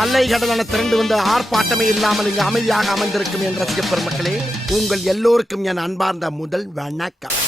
அலைகடலான திரண்டு வந்து ஆர்ப்பாட்டமே இல்லாமல் இங்கு அமைதியாக அமைந்திருக்கும் என் ரசிக பெருமக்களே, உங்கள் எல்லோருக்கும் என் அன்பார்ந்த முதல் வணக்கம்.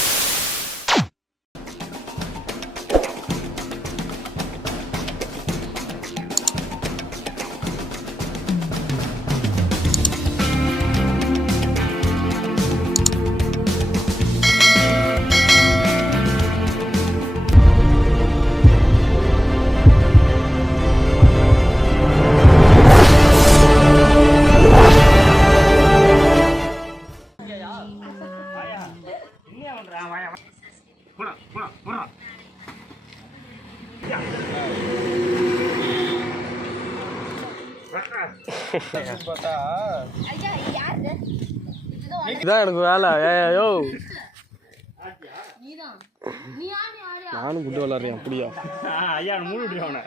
இதான் எனக்கு வேலை. ஏயோ நானும் குட்டு விளாட்றேன். அப்படியா ஐயா மூணு விட்டுருவான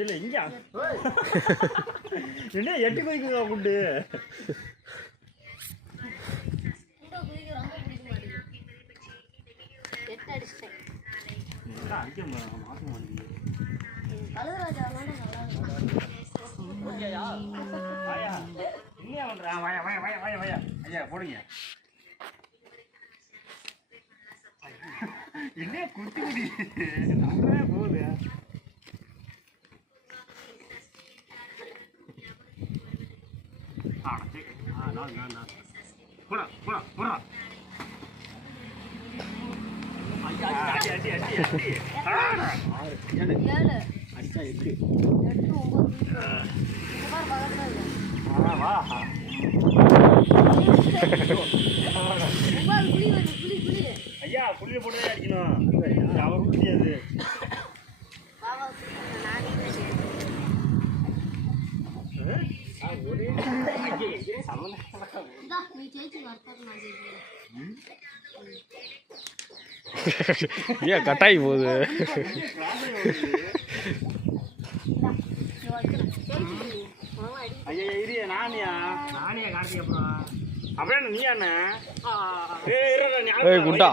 இல்லை இங்க என்ன 8 மணிக்கு குண்டு போடுங்க என்ன குட்டி குடி போகுது. ஐயா புள்ளிய போட்டு அடிக்கணும். அவர் முடியாது. ஏன் கட்டாயி போகுது? ஐயா இரியா நானியா கார்த்தி அப்புறம் அப்படியே நீ அண்ணா குண்டா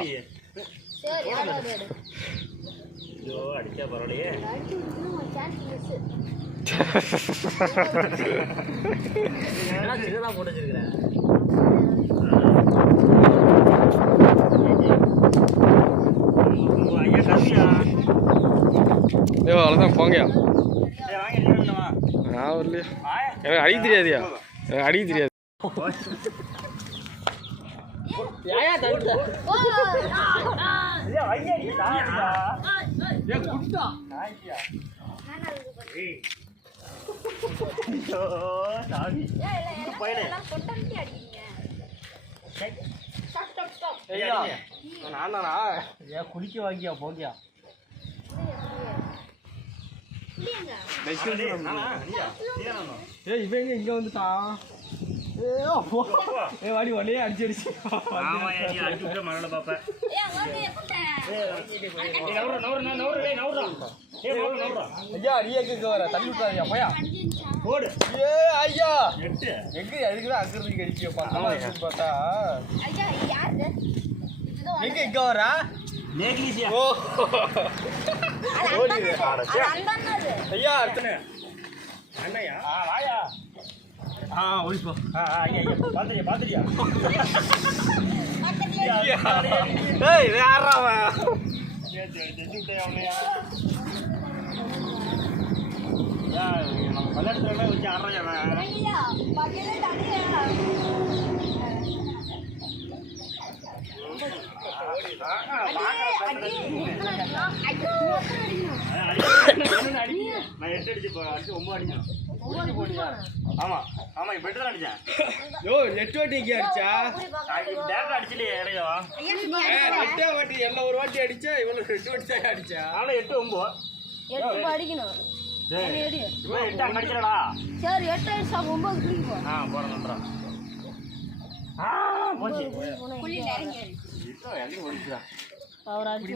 ஐயோ அடிச்சா பரவாயில்லையே. போட்டு வச்சிருக்கிறேன். ஐயா கம்மியா அவ்வளோதான் போங்கயா. வாங்கி நான் வரலையா? எனக்கு அடிக்க தெரியாதியா? எனக்கு அடிக்க தெரியாது. நானா குளிக்க வாங்கியா போகியா இவங்க இங்க வந்துட்டான். வாடி ஒன்னே அடிச்சு அடிச்சு மரண பாப்பேன். ஐயா அடியாக்கு வர தள்ளி விட்டாரியா பையா போடு. ஏ ஐயா எங்க அதுக்குதான் அங்க இருந்து அடிச்சு பார்த்தா எங்க இங்க வரா ஓ ஐயா அர்த்தனே அண்ணையா வாயா ஒழிப்போ பாத்திரியா பாத்திரியா நம்ம பல்லடத்துல வச்சு ஆடுறான். நான் 8 அடிச்சு 9 அடிக்கணும். ஆமா ஆமா இப்ப 8 தான் அடிச்சேன். யோ நெட் வாட்டி எங்க அடிச்சா? டேரக்டா அடிச்சலையே இடையோ. 8 வாட்டி எல்லாம் ஒரு வாட்டி அடிச்சா இவனுக்கு 8 வாட்டி தான் அடிச்சா. ஆனா 8 9 8 அடிக்கணும். சரி எடி இவன் 8 அடிச்சறடா. சரி 8 அடிச்சா 9 குளிக்கு போ. போறேன்டா. போச்சு குளி இறங்கி இப்போ எங்க ஓடிச்சா அவர் அடிச்சு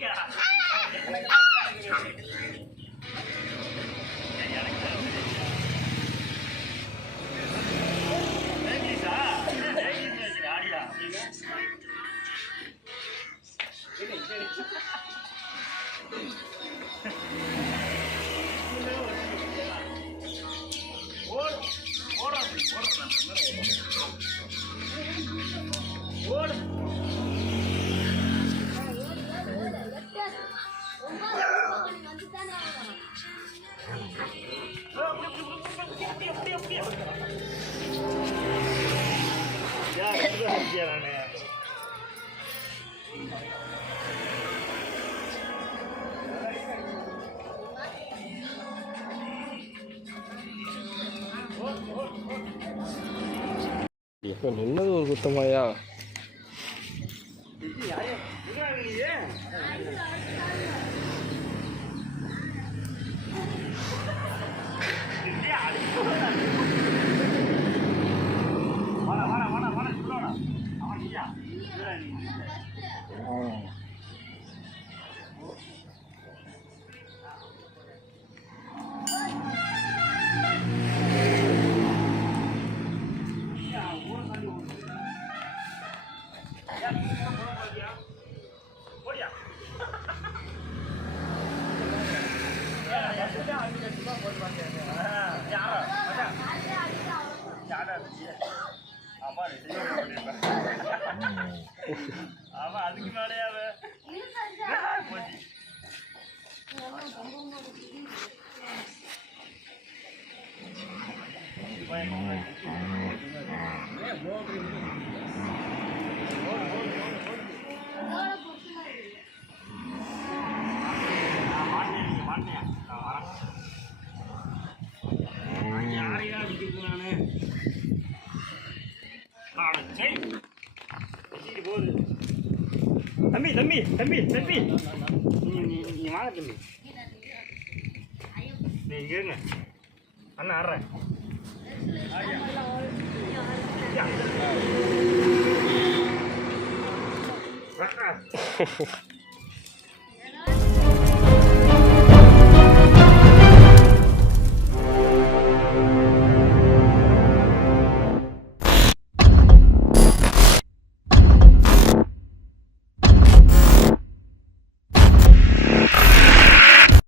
Yeah. இப்போ நின்னது ஒரு குத்தமாயா? ஆமா அதுக்கு மேலேயாவே யாரையா அடிக்கிறது நானு போகுது. தம்பி தம்பி தம்பி தம்பி நீ வாங்க தம்பி, நீ இங்க இருங்க, அண்ணா ஆடுறேன்.